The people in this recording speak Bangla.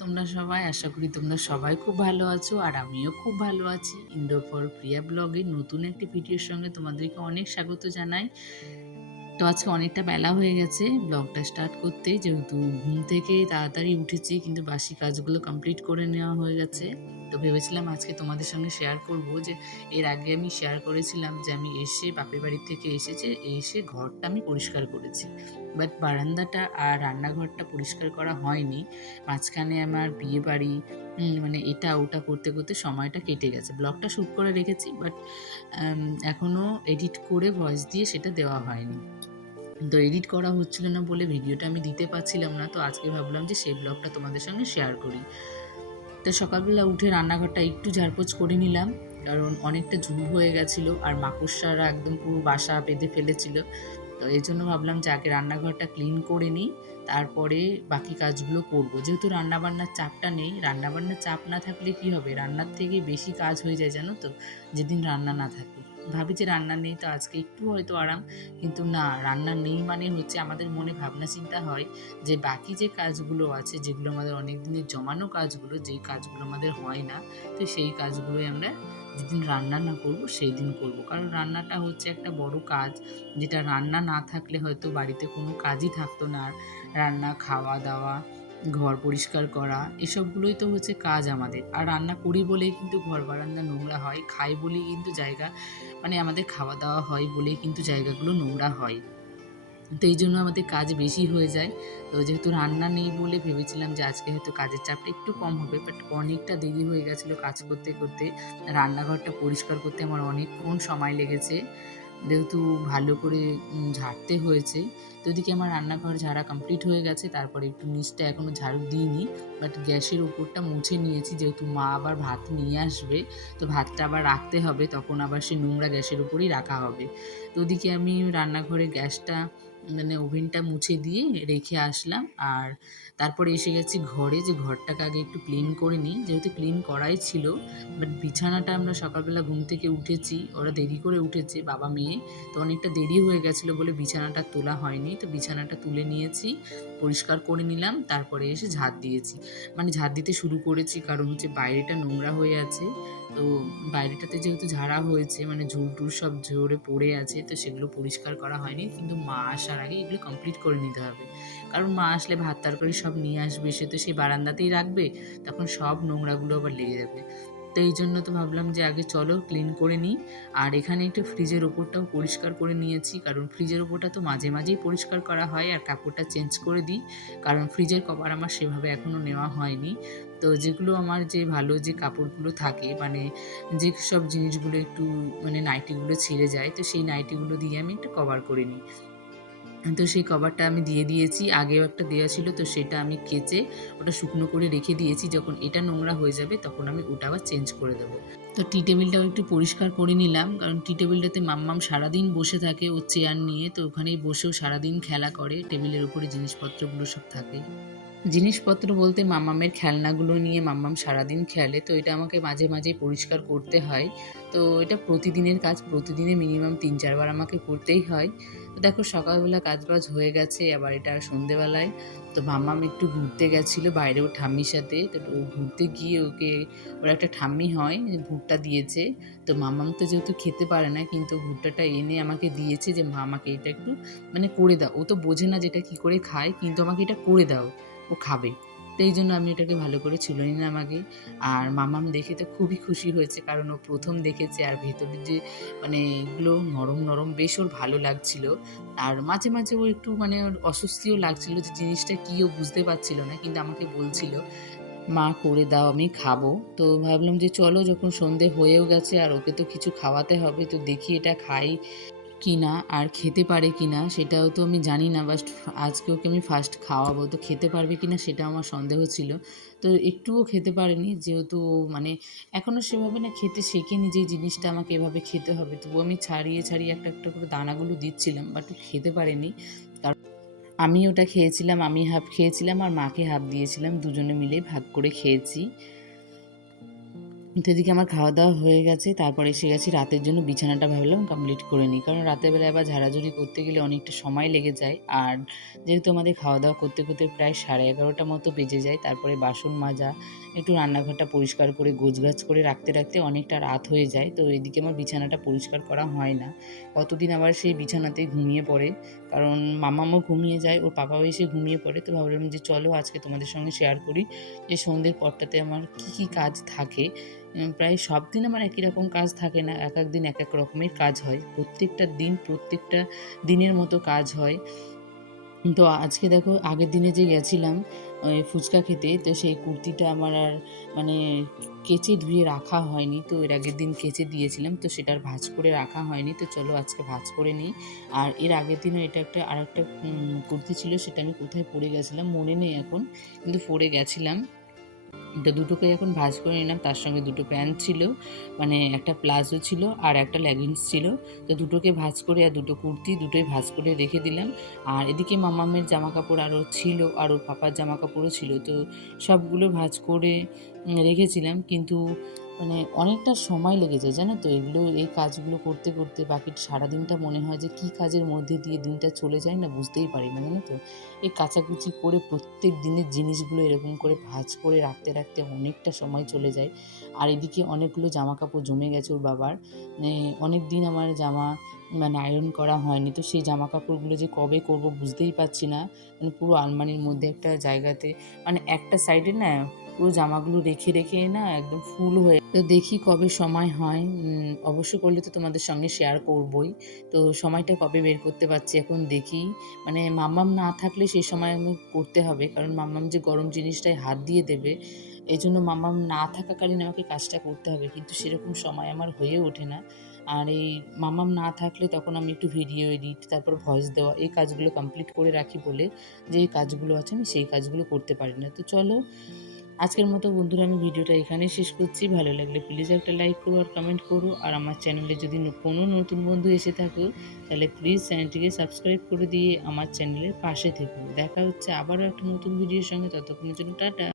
তোমরা সবাই? আশা করি তোমরা সবাই খুব ভালো আছো আর আমিও খুব ভালো আছি। ইন্ডো ফর প্রিয়া ব্লগের নতুন একটি ভিডিওর সঙ্গে তোমাদেরকে অনেক স্বাগত জানাই। তো আজকে অনেকটা বেলা হয়ে গেছে ব্লগটা স্টার্ট করতে, যেহেতু ঘুম থেকে তাড়াতাড়ি উঠেছি কিন্তু বাসি কাজগুলো কমপ্লিট করে নেওয়া হয়ে গেছে। তো ভেবেছিলাম আজকে তোমাদের সঙ্গে শেয়ার করব যে এর আগে আমি শেয়ার করেছিলাম যে আমি এসে বাপের বাড়ির থেকে এসে ঘরটা আমি পরিষ্কার করেছি, বাট বারান্দাটা আর রান্নাঘরটা পরিষ্কার করা হয়নি। মাঝখানে আমার বিয়ে বাড়ি মানে এটা ওটা করতে করতে সময়টা কেটে গেছে। ব্লগটা শ্যুট করে রেখেছি, বাট এখনও এডিট করে ভয়েস দিয়ে সেটা দেওয়া হয়নি। তো এডিট করা হচ্ছিল না বলে ভিডিওটা আমি দিতে পারছিলাম না। তো আজকে ভাবলাম যে সেই ব্লগটা তোমাদের সঙ্গে শেয়ার করি। তো সকালবেলা উঠে রান্নাঘরটা একটু ঝাড়পোছ করে নিলাম, কারণ অনেকটা ঝুল হয়ে গেছিলো আর মাকড়সারা একদম পুরো বাসা বেঁধে ফেলেছিল। তো এই জন্য ভাবলাম যে আগে রান্নাঘরটা ক্লিন করে নিই, তারপরে বাকি কাজগুলো করব। যেহেতু রান্নাবান্নার চাপটা নেই, রান্নাবান্নার চাপ না থাকলে কি হবে, রান্নার থেকে বেশি কাজ হয়ে যায় জানো তো, যেদিন রান্না না থাকে। ভাবি যে রান্না নেই তো আজকে একটু হয়তো আরাম, কিন্তু না, রান্না নেই মানে হচ্ছে আমাদের মনে ভাবনা চিন্তা হয় যে বাকি যে কাজগুলো আছে, যেগুলো আমাদের অনেক দিনের জমানো কাজগুলো, যেই কাজগুলো আমাদের হয় না, তো সেই কাজগুলোই আমরা যেদিন রান্না না করবো সেই দিন করবো। কারণ রান্নাটা হচ্ছে একটা বড় কাজ, যেটা রান্না না থাকলে হয়তো বাড়িতে কোনো কাজই থাকতো না। রান্না, খাওয়া দাওয়া, ঘর পরিষ্কার করা, এসবগুলোই তো হচ্ছে কাজ আমাদের। আর রান্না করি বলেই কিন্তু ঘর বারান্দা নোংরা হয়, খাই বলেই কিন্তু জায়গা, মানে আমাদের খাওয়া দাওয়া হয় বলেই কিন্তু জায়গাগুলো নোংরা হয়। তো এই জন্য আমাদের কাজ বেশি হয়ে যায়। তো যেহেতু রান্না নেই বলে ভেবেছিলাম যে আজকে হয়তো কাজের চাপটা একটু কম হবে, বাট অনেকটা দেরি হয়ে গেছিলো কাজ করতে করতে। রান্নাঘরটা পরিষ্কার করতে আমার অনেকক্ষণ সময় লেগেছে, যেহেতু ভালো করে ঝাড়তে হয়েছে। তো ওদিকে আমার রান্নাঘর ঝাড়া কমপ্লিট হয়ে গেছে, তারপরে একটু নিচটা এখনও ঝাড়ু দিইনি, বাট গ্যাসের ওপরটা মুছে নিয়েছি, যেহেতু মা আবার ভাত নিয়ে আসবে, তো ভাতটা আবার রাখতে হবে, তখন আবার সেই নোংরা গ্যাসের উপরেই রাখা হবে। তো ওদিকে আমি রান্নাঘরে গ্যাসটা মানে ওভেনটা মুছে দিয়ে রেখে আসলাম। আর তারপরে এসে গেছি ঘরে, যে ঘরটাকে আগে একটু ক্লিন করে নিই, যেহেতু ক্লিন করাই ছিল। বাট বিছানাটা আমরা সকালবেলা ঘুম থেকে উঠেছি, ওরা দেরি করে উঠেছে বাবা মেয়ে, তো অনেকটা দেরি হয়ে গেছিলো বলে বিছানাটা তোলা হয়নি। তো বিছানাটা তুলে নিয়েছি, পরিষ্কার করে নিলাম, তারপরে এসে ঝাড় দিয়েছি, মানে ঝাড় দিতে শুরু করেছি, কারণ হচ্ছে বাইরেটা নোংরা হয়ে আছে। তো বাইরেটাতে যেহেতু ঝাড়া হয়েছে, মানে ঝুল টুল সব ঝরে পড়ে আছে, তো সেগুলো পরিষ্কার করা হয়নি, কিন্তু মা আসার আগে এগুলো কমপ্লিট করে নিতে হবে। কারণ মা আসলে ভাত তরকারি সব নিয়ে আসবে, সে তো সেই বারান্দাতেই রাখবে, তখন সব নোংরাগুলো আবার লেগে যাবে। তো এই জন্য তো ভাবলাম যে আগে চলো ক্লিন করে নিই। আর এখানে একটু ফ্রিজের ওপরটাও পরিষ্কার করে নিয়েছি, কারণ ফ্রিজের ওপরটা তো মাঝে মাঝেই পরিষ্কার করা হয় আর কাপড়টা চেঞ্জ করে দিই, কারণ ফ্রিজের কভার আমার সেভাবে এখনও নেওয়া হয়নি। তো যেগুলো আমার যে ভালো যে কাপড়গুলো থাকে, মানে যে সব জিনিসগুলো একটু মানে নাইটিগুলো ছিঁড়ে যায়, তো সেই নাইটিগুলো দিয়ে আমি একটু কভার করে নিই। তো সেই কভারটা আমি দিয়ে দিয়েছি, আগেও একটা দেওয়া ছিল, তো সেটা আমি কেচে ওটা শুকনো করে রেখে দিয়েছি। যখন এটা নোংরা হয়ে যাবে তখন আমি ওটা আবার চেঞ্জ করে দেবো। তো টি টেবিলটাও একটু পরিষ্কার করে নিলাম, কারণ টি টেবিলটাতে মাম্মাম সারাদিন বসে থাকে ওর চেয়ার নিয়ে, তো ওখানেই বসেও সারাদিন খেলা করে, টেবিলের উপরে জিনিসপত্রগুলো সব থাকে। জিনিসপত্র বলতে মাম্মামের খেলনাগুলো নিয়ে মাম্মাম সারাদিন খেলে, তো এটা আমাকে মাঝে মাঝেই পরিষ্কার করতে হয়। তো এটা প্রতিদিনের কাজ, প্রতিদিনে মিনিমাম ৩-৪ বার আমাকে করতেই হয়। তো দেখো সকালবেলা কাজবাজ হয়ে গেছে, আবার এটা সন্ধেবেলায়। তো মাম্মাম একটু ঘুরতে গেছিলো বাইরে ওর ঠাম্মির সাথে, তো ও ঘুরতে গিয়ে ওর একটা ঠাম্মি হয় ভুট্টা দিয়েছে। তো মাম্মাম তো যেহেতু খেতে পারে না, কিন্তু ভুট্টাটা এনে আমাকে দিয়েছে যে মা আমাকে এটা একটু মানে করে দাও। ও তো বোঝে না যেটা কী করে খায়, কিন্তু আমাকে এটা করে দাও, ও খাবে। তো এই জন্য আমি এটাকে ভালো করে ছুলে নিলাম আগে। আর মামাম দেখে তো খুবই খুশি হয়েছে, কারণ ও প্রথম দেখেছে, আর ভেতরের যে মানে এগুলো নরম নরম, বেশ ওর ভালো লাগছিল। আর মাঝে মাঝে ও একটু মানে ওর অস্বস্তিও লাগছিল যে জিনিসটা কী, ও বুঝতে পারছিল না, কিন্তু আমাকে বলছিল মা করে দাও আমি খাবো। তো ভাবলাম যে চলো, যখন সন্ধে হয়েও গেছে আর ওকে তো কিছু খাওয়াতে হবে, তো দেখি এটা খাই কিনা আর খেতে পারে কিনা সেটাও তো আমি জানি না। বাস্ট আজকে ওকে আমি ফার্স্ট খাওয়াবো, তো খেতে পারবে কিনা সেটা আমার সন্দেহ ছিল। তো একটুও খেতে পারেনি, যেহেতু মানে এখনও সেভাবে না খেতে শেখেনি যে এই জিনিসটা আমাকে এভাবে খেতে হবে, তবু আমি ছাড়িয়ে ছাড়িয়ে একটা একটা করে দানাগুলো দিচ্ছিলাম, বাট ও খেতে পারেনি। কারণ আমি ওটা খেয়েছিলাম, আমি হাফ খেয়েছিলাম আর মাকে হাফ দিয়েছিলাম, দুজনে মিলে ভাগ করে খেয়েছি। তো এদিকে আমার খাওয়া দাওয়া হয়ে গেছে, তারপর এসে গেছি রাতের জন্য বিছানাটা ভাবলাম কমপ্লিট করে নিই, কারণ রাতের বেলা আবার ঝাড়াঝুড়ি করতে গেলে অনেকটা সময় লেগে যায়। আর যেহেতু আমাদের খাওয়া দাওয়া করতে করতে প্রায় 11:30 মতো বেজে যায়, তারপরে বাসন মাজা, একটু রান্নাঘরটা পরিষ্কার করে গোছগাছ করে রাখতে রাখতে অনেকটা রাত হয়ে যায়। তো এদিকে আমার বিছানাটা পরিষ্কার করা হয় না, কতদিন আবার সেই বিছানাতেই ঘুমিয়ে পড়ে, কারণ মামামও ঘুমিয়ে যায়, ওর পাপাও এসে ঘুমিয়ে পড়ে। তো ভাবলাম যে চলো আজকে তোমাদের সঙ্গে শেয়ার করি যে সন্ধ্যের পরটাতে আমার কী কী কাজ থাকে। প্রায় সব দিন আমার একই রকম কাজ থাকে না, এক এক দিন এক এক রকমের কাজ হয়, প্রত্যেকটা দিন প্রত্যেকটা দিনের মতো কাজ হয়। তো আজকে দেখো আগের দিনে যে গেছিলাম ওই ফুচকা খেতে, তো সেই কুর্তিটা আমার আর মানে কেচে ধুয়ে রাখা হয়নি, তো এর আগের দিন কেচে দিয়েছিলাম, তো সেটার ভাঁজ করে রাখা হয়নি। তো চলো আজকে ভাঁজ করে নিই। আর এর আগের দিনও এটা একটা আর একটা কুর্তি ছিল, সেটা আমি কোথায় পরে গেছিলাম মনে নেই এখন, কিন্তু পরে গেছিলাম। তো দুটোকে এখন ভাঁজ করে নিলাম, তার সঙ্গে দুটো প্যান্ট ছিল, মানে একটা প্লাজো ছিল আর একটা লেগিংস ছিল। তো দুটোকে ভাঁজ করে আর দুটো কুর্তি দুটোই ভাঁজ করে রেখে দিলাম। আর এদিকে মামামের জামা কাপড় আরও ছিল আর ওর পাপার জামা কাপড়ও ছিল, তো সবগুলো ভাঁজ করে রেখেছিলাম, কিন্তু মানে অনেকটা সময় লেগে যায় জানো তো, এই কাজগুলো করতে করতে বাকি সারাদিনটা মনে হয় যে কী কাজের মধ্যে দিয়ে দিনটা চলে যায় না বুঝতেই পারি না জানো তো। এই কাচাকুচি করে প্রত্যেক দিনের জিনিসগুলো এরকম করে ভাঁজ করে রাখতে রাখতে অনেকটা সময় চলে যায়। আর এদিকে অনেকগুলো জামা কাপড় জমে গেছে ওর বাবার, অনেক দিন আমার জামা মানে আয়রন করা হয়নি, তো সেই জামা কাপড়গুলো যে কবে করব বুঝতেই পারছি না। মানে পুরো আলমারির মধ্যে একটা জায়গাতে, মানে একটা সাইডে না পুরো জামাগুলো রেখে রেখে না একদম ফুল হয়ে, তো দেখি কবে সময় হয়। অবশ্য করলে তো তোমাদের সঙ্গে শেয়ার করবই। তো সময়টা কবে বের করতে পারছি এখন দেখি। মানে মাম্মাম না থাকলে সেই সময় আমি করতে হবে, কারণ মাম্মাম যে গরম জিনিসটায় হাত দিয়ে দেবে, এই জন্য মাম্মাম না থাকাকালীন আমাকে কাজটা করতে হবে, কিন্তু সেরকম সময় আমার হয়ে ওঠে না। আর এই মাম্মাম না থাকলে তখন আমি একটু ভিডিও এডিট, তারপর ভয়েস দেওয়া, এই কাজগুলো কমপ্লিট করে রাখি বলে যে এই কাজগুলো আছে আমি সেই কাজগুলো করতে পারি না। তো চলো আজকের মতো বন্ধুরা আমি ভিডিওটা এখানেই শেষ করছি। ভালো লাগলে প্লিজ একটা লাইক করো আর কমেন্ট করো, আর আমার চ্যানেলে যদি কোনো নতুন বন্ধু এসে থাকো তাহলে প্লিজ চ্যানেলটিকে সাবস্ক্রাইব করে দিয়ে আমার চ্যানেলের পাশে থেকো। দেখা হচ্ছে আবারও একটা নতুন ভিডিওর সঙ্গে, ততক্ষণের জন্য টাটা।